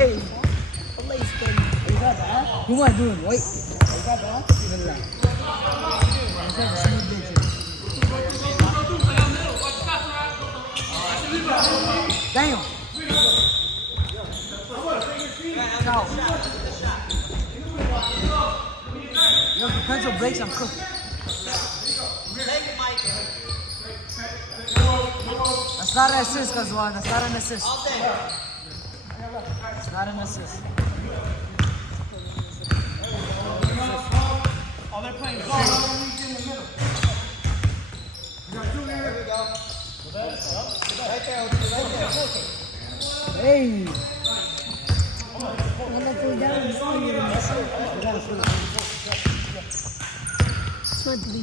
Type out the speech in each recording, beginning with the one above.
Hey. Allah istedim. Cuma dun, wait. Bismillah. Damn. Ciao. Yo, if the pencil breaks, I'm cooked. That's not an assist, Kazwan. That's not an assist. It's not an assist. Oh, they're playing ball. Hey! Smart to be.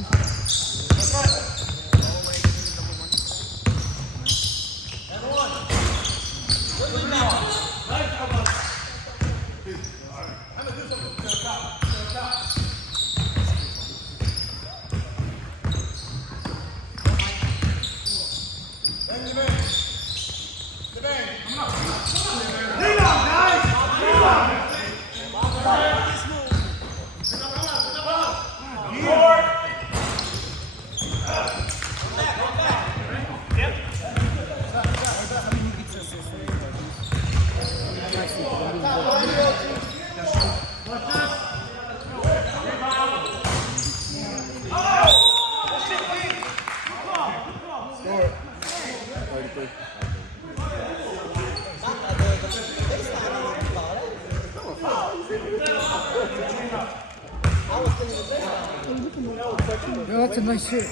Yo, that's a nice shirt. Is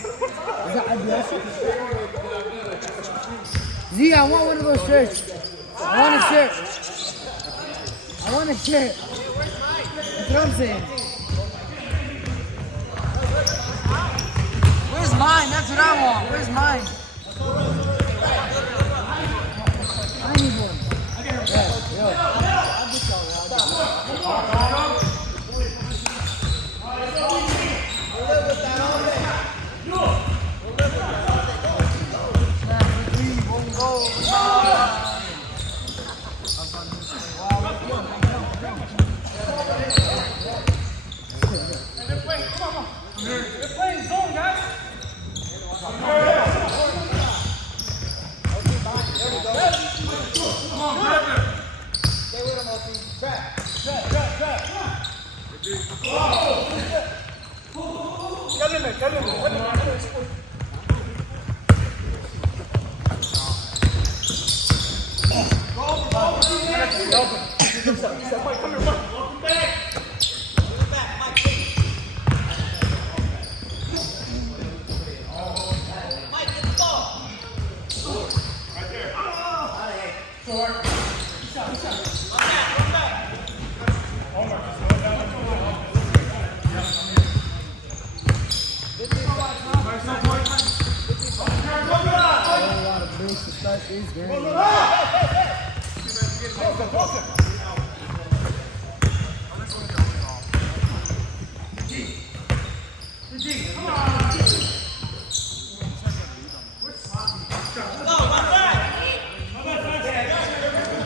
that IBL shirt? Z, I want one of those shirts. I want a shirt. I want a shirt. That's what I'm saying. Where's mine? That's what I want. Where's mine? I need one. Yeah, yo. They're playing zone, guys. Come on, Trevor. Stay with him, Opie. Trap. Cálmeme.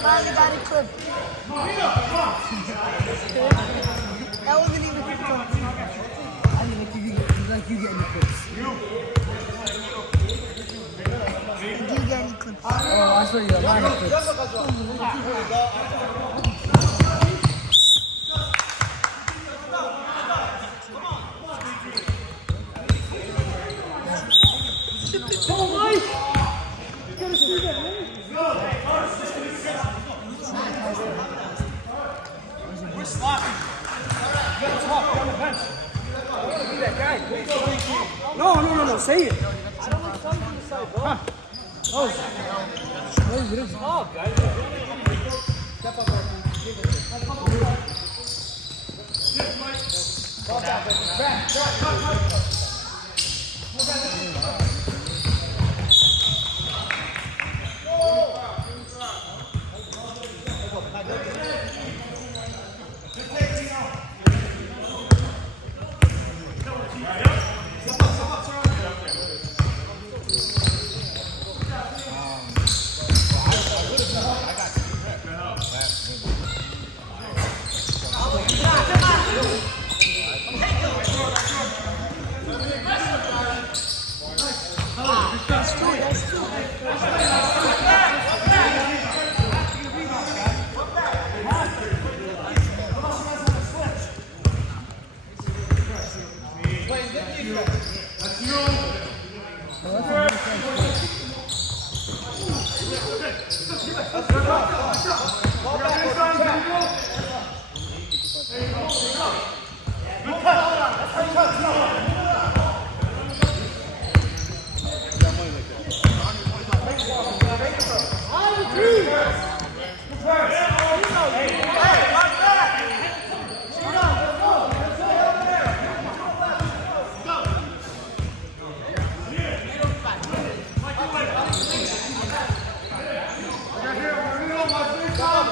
Finally got it clipped. That wasn't even clipped. I didn't like you getting the clips. Did you get any clips? Oh, I saw you got mine clips. No, say it. Huh. Oh, guys. Step up there. Ball back, baby. Track.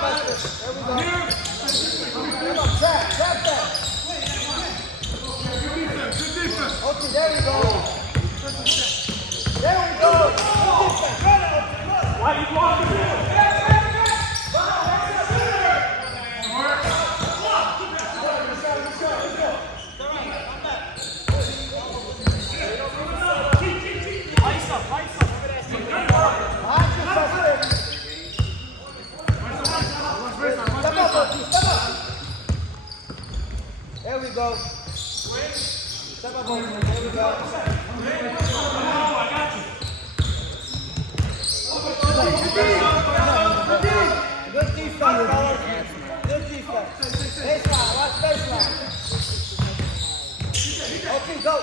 Come on, trap that. Okay, there we go. There we go. Why you blocking it? There we go. Step up over. There we go. Good defense, fellas. Good defense. Baseline, watch baseline. Okay, go.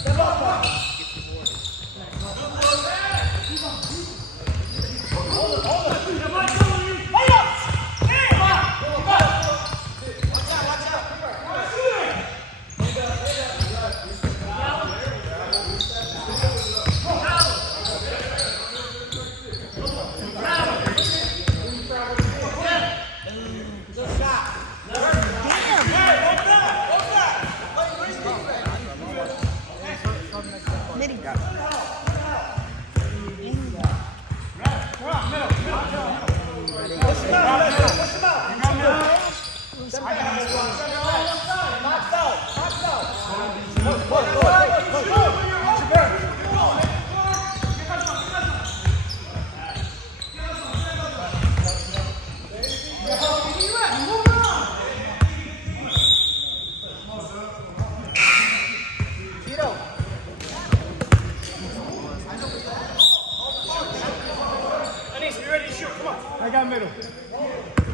Step up, fellas.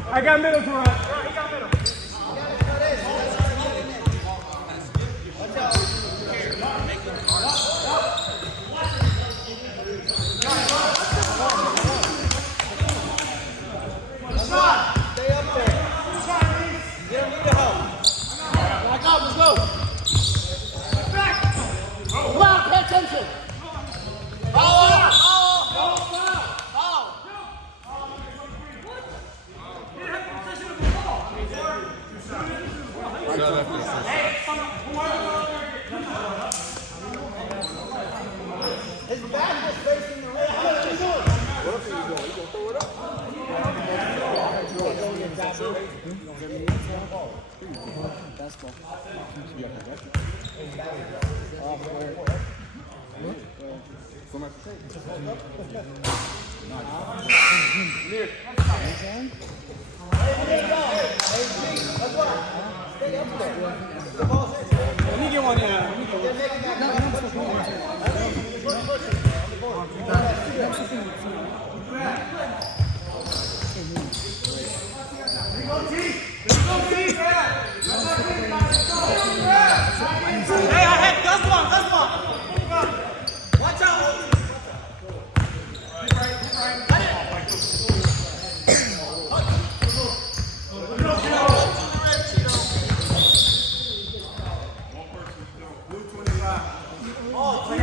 I got middle to run. He got middle. Stay up there. You don't need the help. Back up, let's go. Come on, pay attention. His back was facing the red. What are you doing? What are you doing? You gonna throw it up? Let me get one in. Hey, I had Gus one. Watch out. Oh,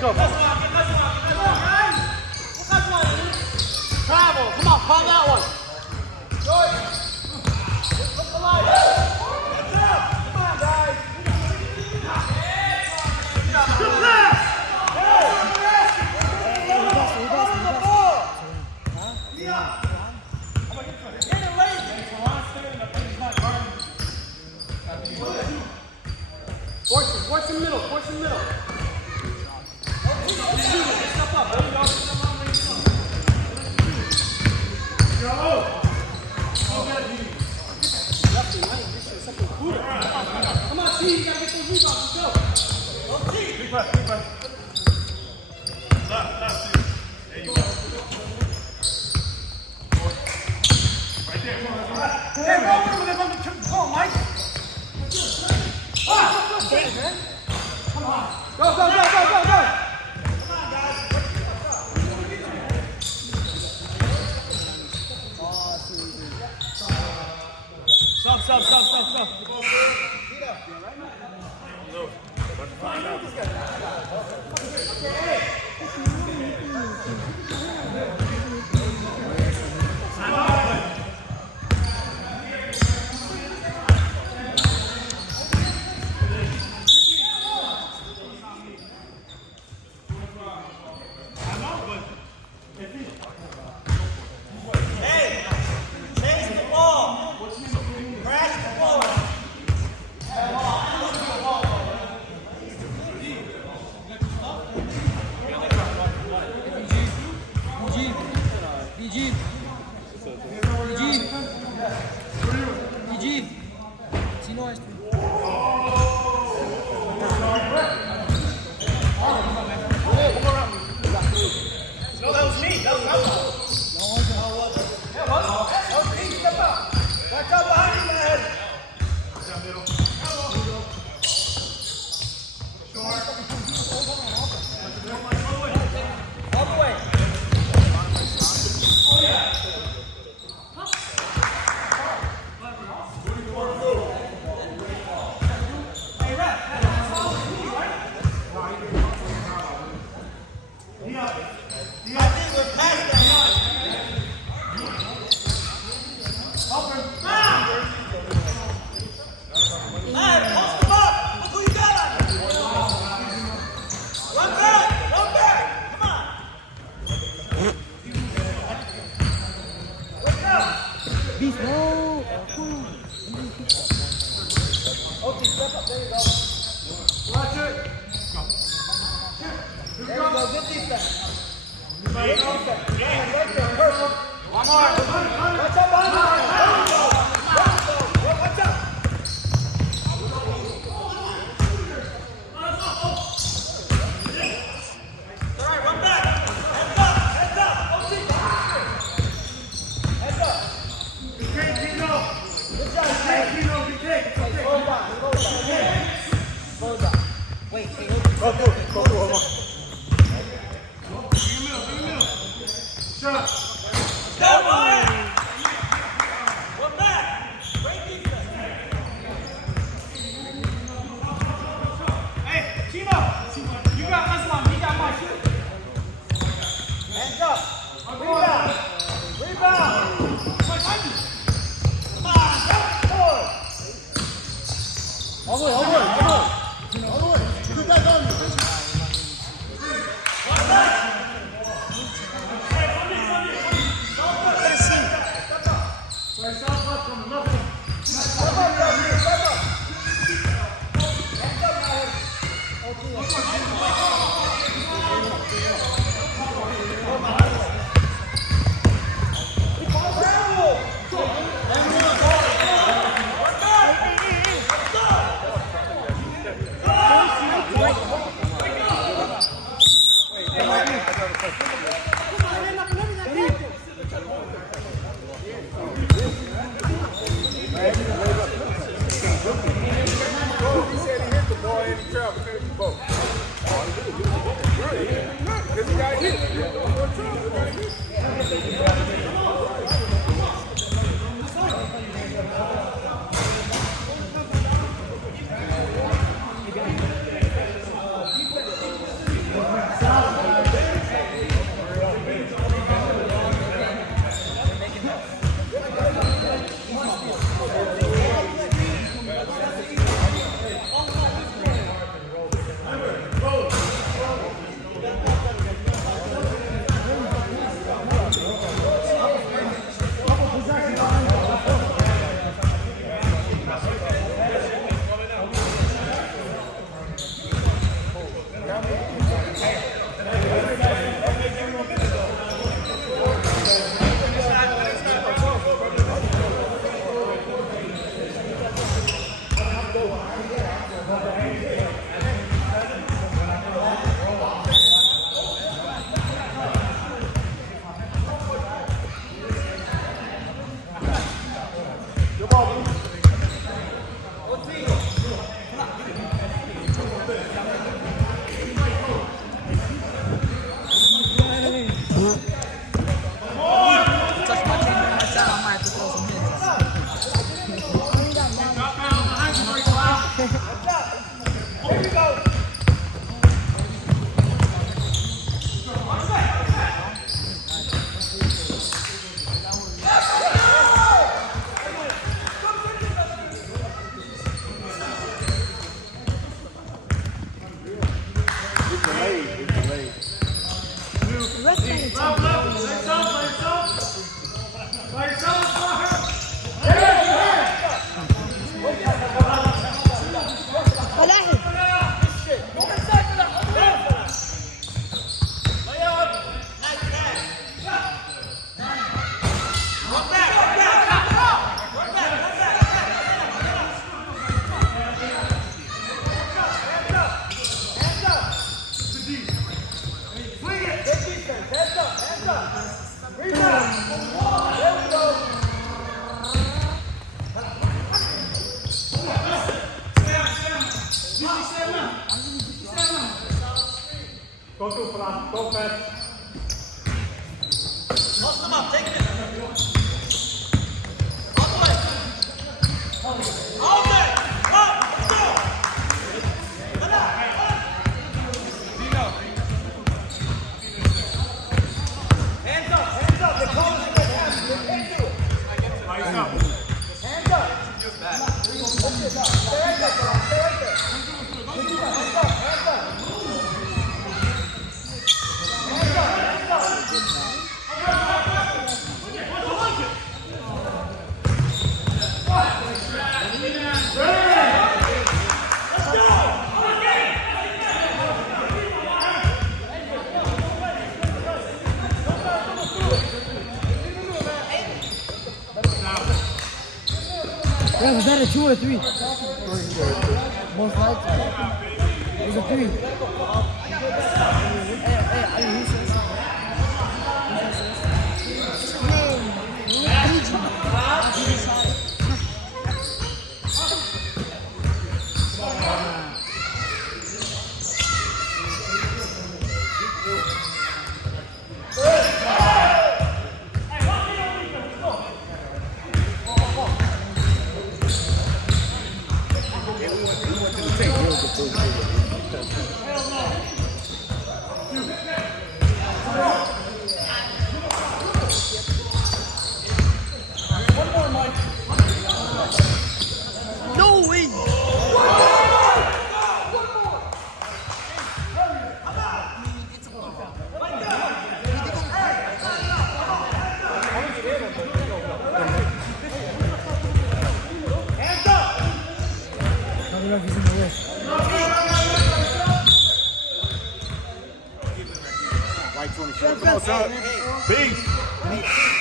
go. Travel. Come on, call that one. Force in the middle. Force in the middle. Step up. There you go. Come on, T. You gotta get those rebounds. Let's go. Go, T. Big breath. Big breath. Left. There you go. Right there. Hey, roll over with him. Come on, Mike. Come on. Go. Stop. Hey, chase the ball. Crash the ball. No, that was me. That was me. Step out. Back up behind you, man. All the way. I think we're past that. Man, post him up. Look who you got on you. Run back. Come on. Let's go. Beef, no. Okay, step up. There you go. Watch it. There you go. Good defense. Good defense. Yeah, right there. Perfect. One more. Watch out behind you. There you go. Watch out. All right, run back. Heads up. OT. Heads up. Good job, man. Slow down. Wait, Go through. Hold on. Big middle. Shut up. Go, boy! Touch my team on my side, I might have to throw some hits. Here we go. Go through, Flan. Go fast. Toss them up, take it in. All the way. All day. Up, let's go. Come on. Hands up, hands up. They call us right now. They can't do it. Nice up. Hands up. Stay right there, Flan. Stay right there. Hands up, hands up. Yeah, was that a 2 or 3? Most likely. It was a 3. Hey, I mean, who says? No way! White 24. Come on, son. Beast.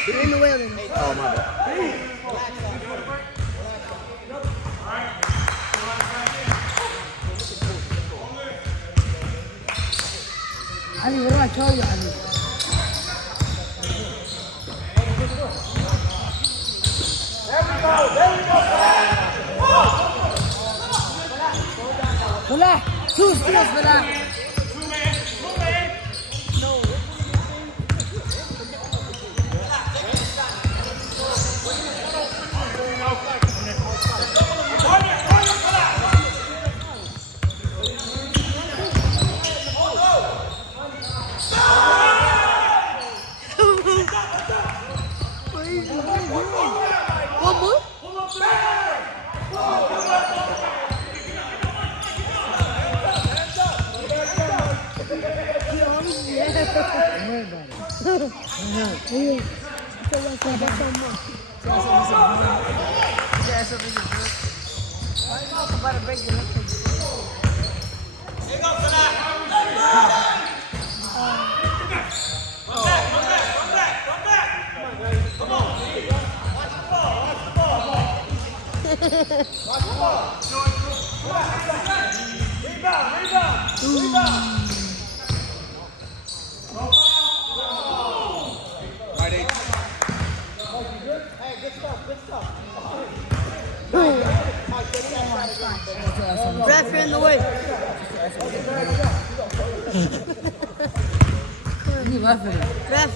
In the way of it. Oh, my bad. Ali, what do I tell you, Ali? There we go. Hola, 2 steals for that. One more? Hey, good stuff. Ref, you're in the way. You laughing at him. Ref.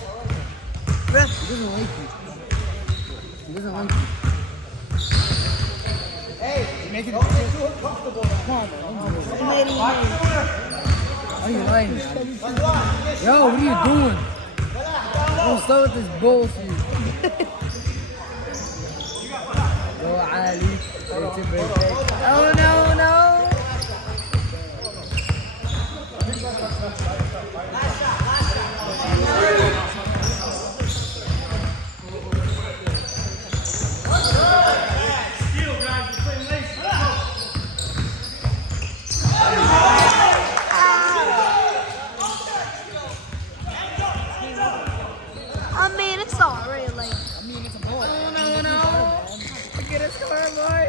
Ref. He doesn't like you. He doesn't like you. Hey, Make it don't get too uncomfortable. Come on, man. You made it, you made it. Why are you lying, man? Yo, what are you doing? Don't start with this bullshit. Yo, Ali. Oh, no, no. I mean, it's alright, like. Oh, no, no. Look at this car, boy.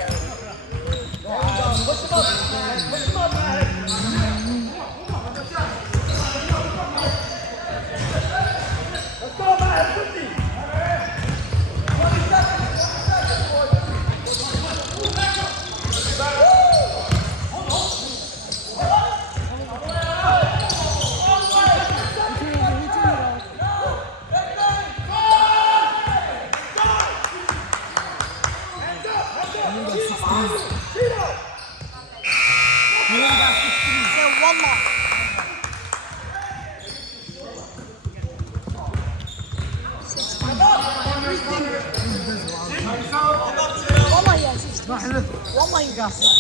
Push him up, man. Push him up, man. Let's go, man. 50. والله يقصر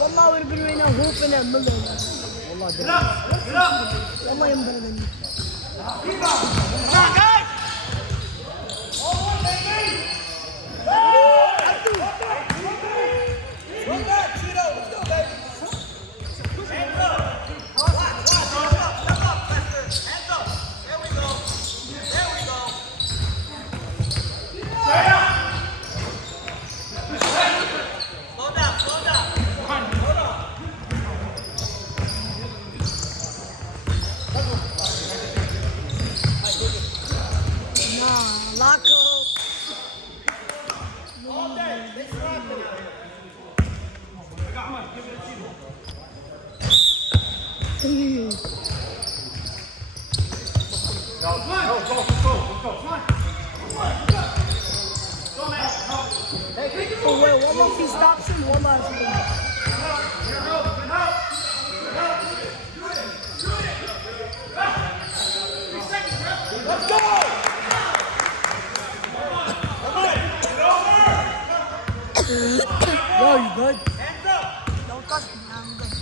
والله we're been right now hooping at Miller. والله ينبغي مني. One if he stops him, one last one. Let's go! Yo, you good? Don't touch me, I'm good.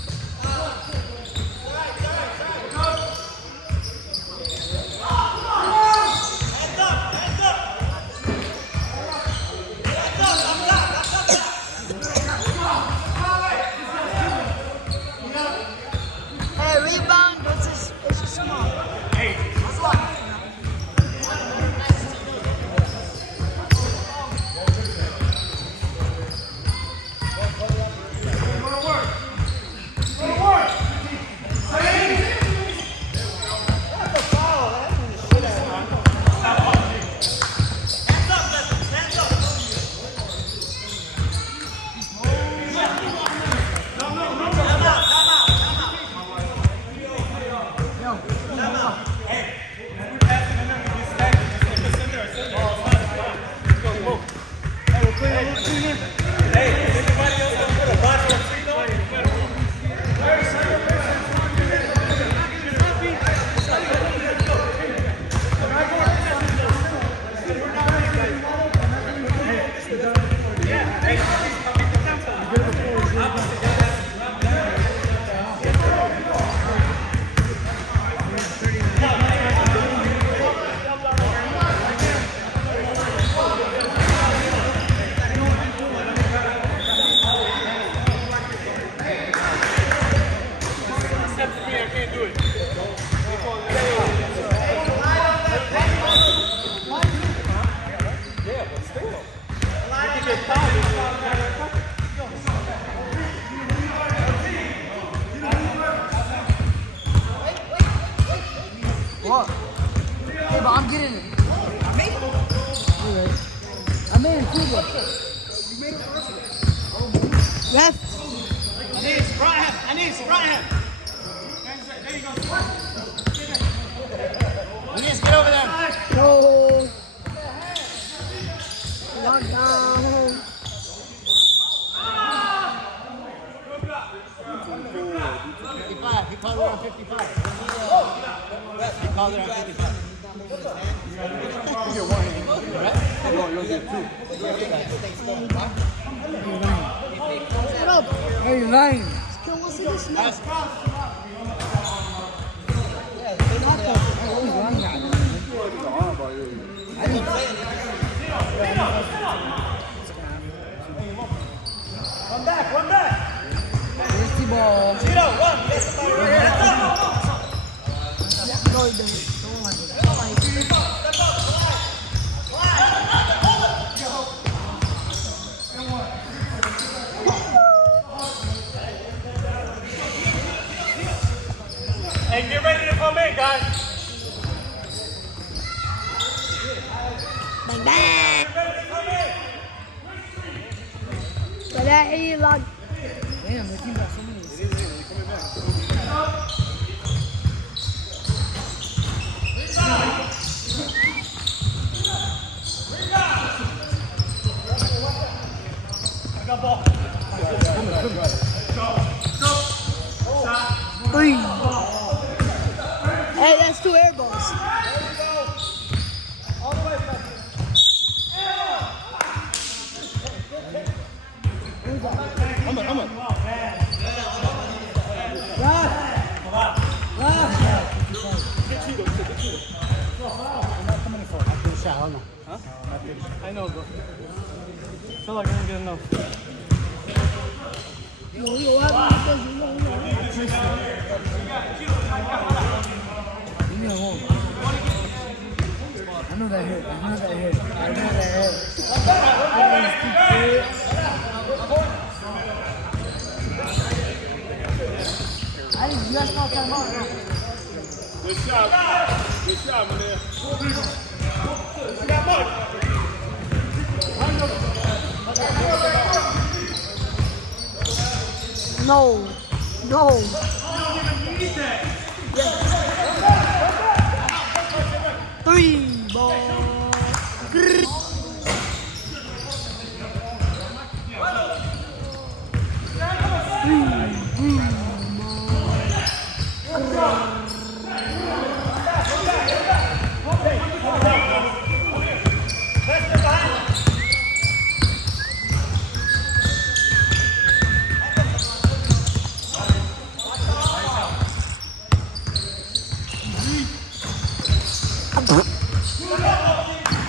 What? Hey, but I'm getting it. Anyway, I'm in Cuba. Ref. I need sprint him. I need sprint him. Let's get over there. No. Lockdown. He called it around 55. He called it around 55. You get one hand. No, you'll get two. Shut up. Hey, you're lying. That's One back. Risky ball. Tito, run. Get somebody right here. No, he doesn't. Don't want to. Hey, get ready to come in, guys. Bang, bang. But that he like. Damn, the team got so many. I got ball. Three. Hey, that's 2 air balls. I'm in. I know, bro. I feel like I didn't get enough. I know that hit. I didn't. You guys call time out. Good shot, man. No. Three ball.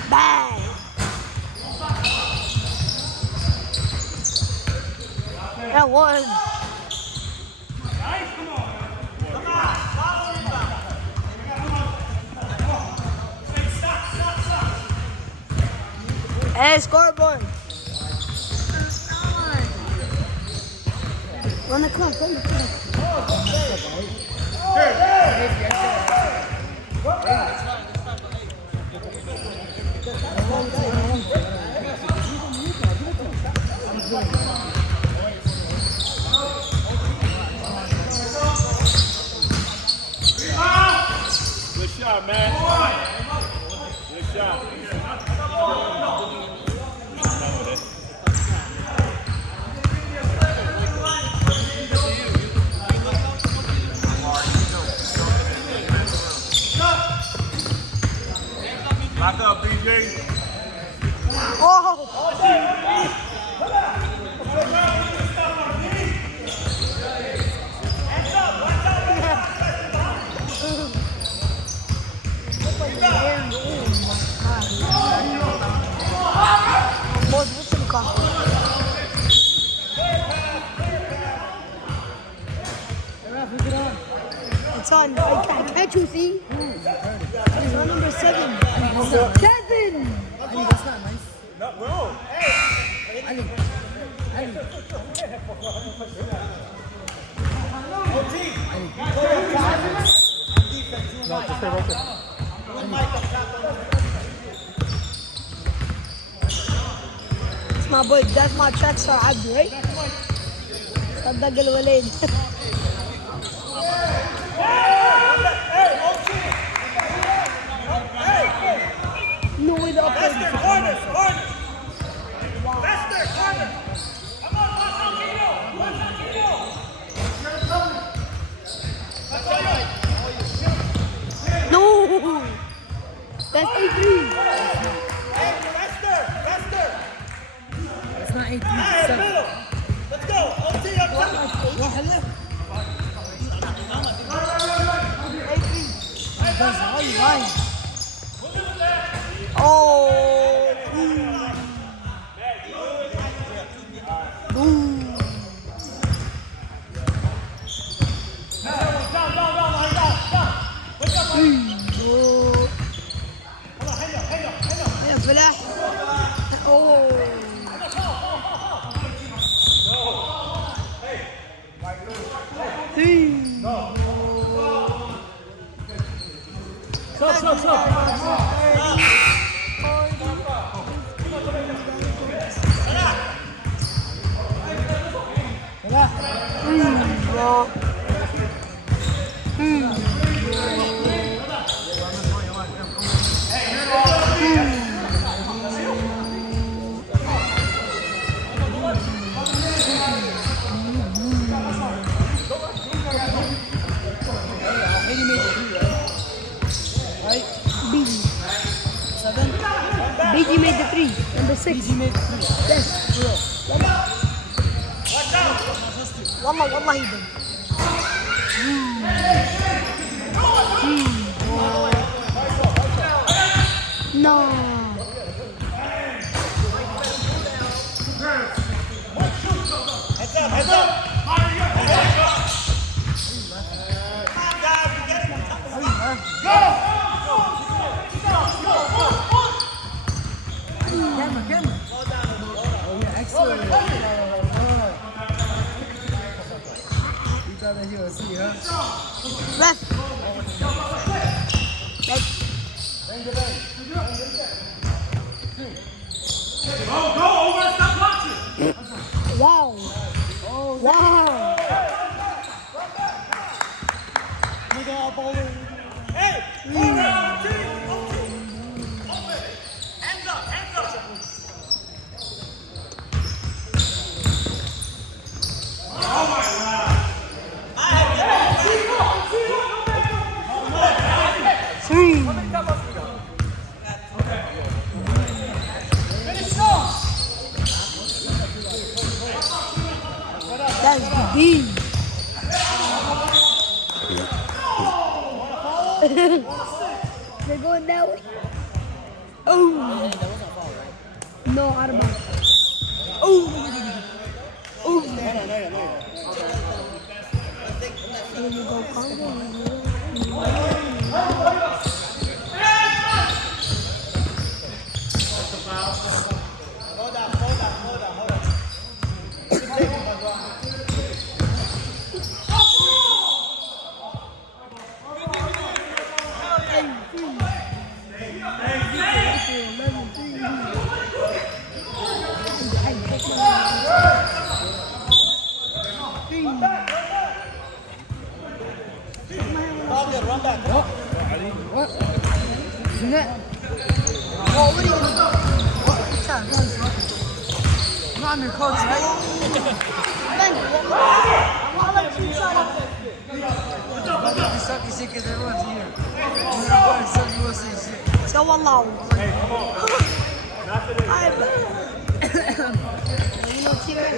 Bang. That one. Hey, scoreboard. Run the clock. Good shot, man. Good shot. Lock up, BJ. Oh! It's on. Can't you see? It's on number 7. Kevin! I mean, that's not nice. No, no. Hey. I mean. Go team. right there. That's my boy. That's my track star, Abdi, right? صدق الوليد. No way the upgrade. Corner! Faster! Corner! Come on, No! That's 8-3. Faster! It's not 8-3, it's 7. Let's go! OT up top! واحد لeft. That's all you like. Oh! Boom! يا فلاح. اوه Stop. BG made the 3. Number 6. BG made the 3. Yes. Watch out! والله يبين. No. Heads up! Camera. Oh yeah, excellent. You thought that you would see, huh? Left. Go! Over! Stop watching! Wow. Wow. Hey! Corner! OT! Open! Hands up! Three. That's the B. They're going that way. Oh. No, out of bounds. Oh. Oh. Here you go, Congo. What? Isn't that? Oh, what are you gonna do? I'm your coach, right? You suck your shit because everyone's here. Suck you will say shit. So والله. Hey, come on. You know,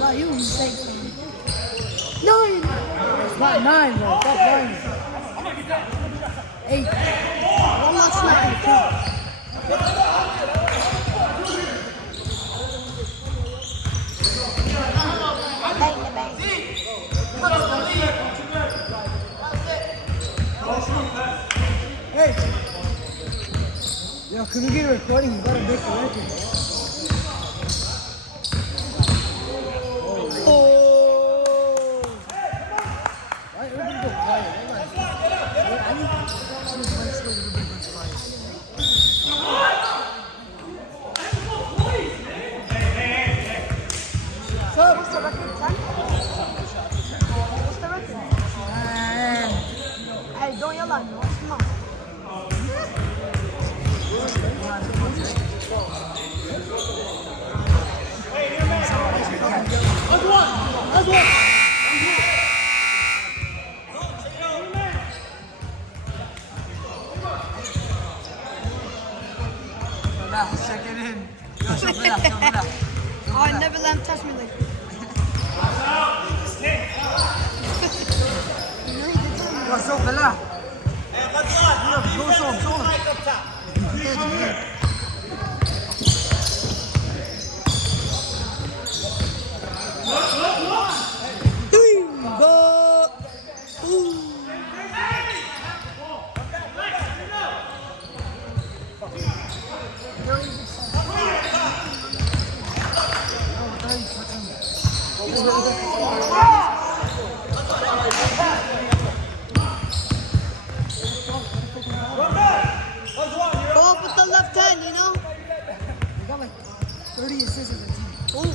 no, you mistake. No, It's not 9, bro. Stop lying. 8. والله it's not. Hey! Yo, can we get a recording? You gotta break the record. Oh. What's the record? 10? What's the record? Hey, don't yell at me. What's the mouth? Check it in. Yo, show me that. Oh, I never let him touch me like that. Yo, show Bella. Go show him. Go up with the left hand, you know? You got like 30 assists as a team. Ooh.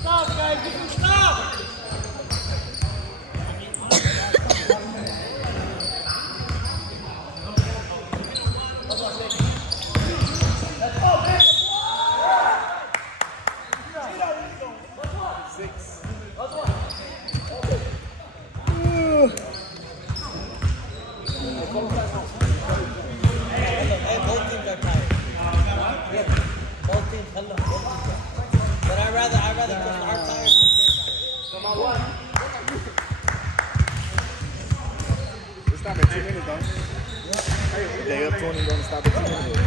Stop, guys. Get some stop. Hey, both teams are tired. Yeah, both teams. Hello, both teams are. But I'd rather push our tires than their tires. It's not in 2 minutes, though. They up 20, gonna stop in 2 minutes.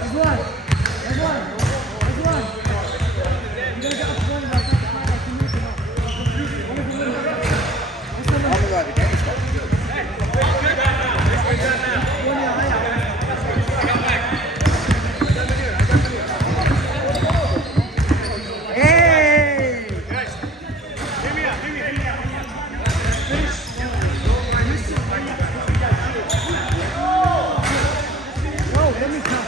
There's one. There's one. There's one. You gotta get up to one about 2 minutes now. I don't know how the game starts. Hey! Give me up. No, let me come.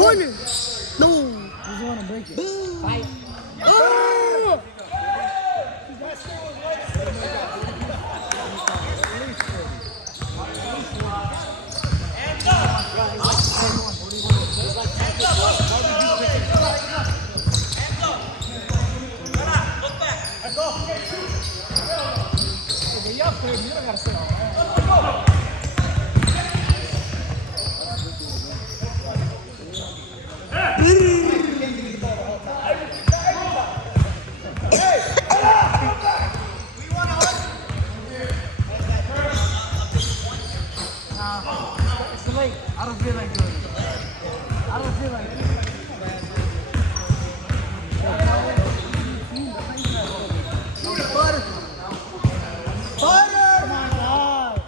Corner. No. Who's the one to break it? Fight. Oh! It's late. I don't feel like doing it. I don't feel like it. Corner. Come on, dog.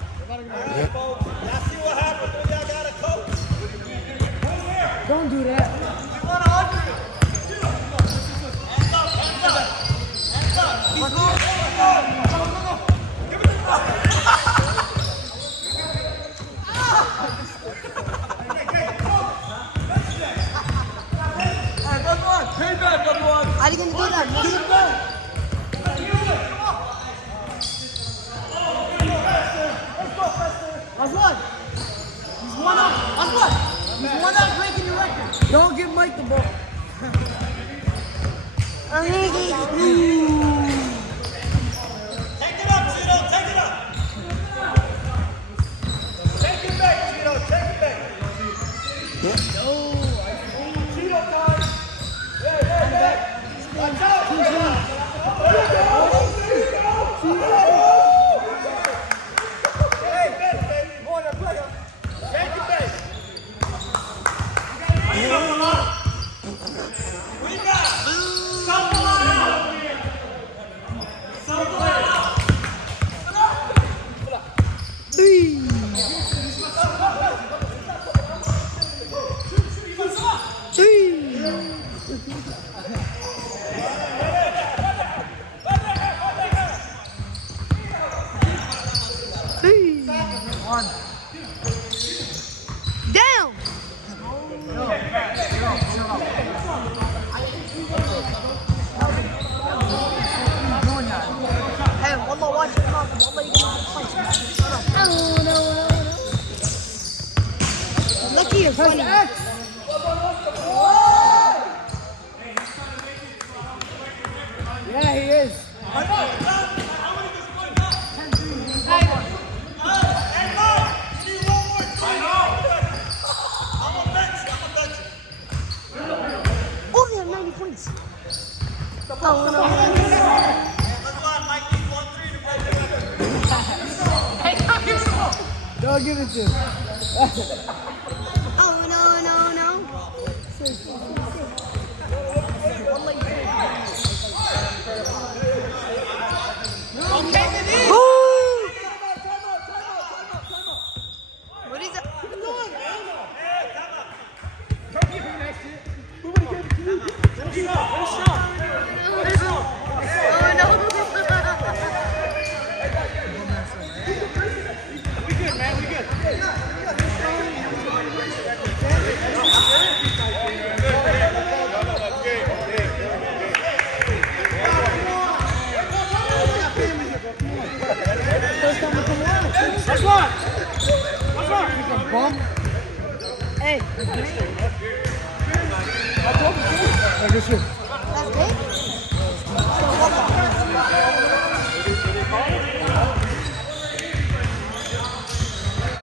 Y'all see what happens when y'all got a coach? Don't do that. Oswald! He's one up! Oswald! He's one up breaking your record! Don't give Mike the ball. Take it up, Cheeto. Take it up. Take it back, Cheeto! Take it back! Cheeto time! Yeah! Watch out! Down! Hey, wallah, watch your mouth. Wallah, you can punch. Lucky you're funny. Yeah, he is. Oh, they have 90 points. Oh, no. Don't give it to him. Oh, no. What is that? Oh, no. Hey. I told you. That's big?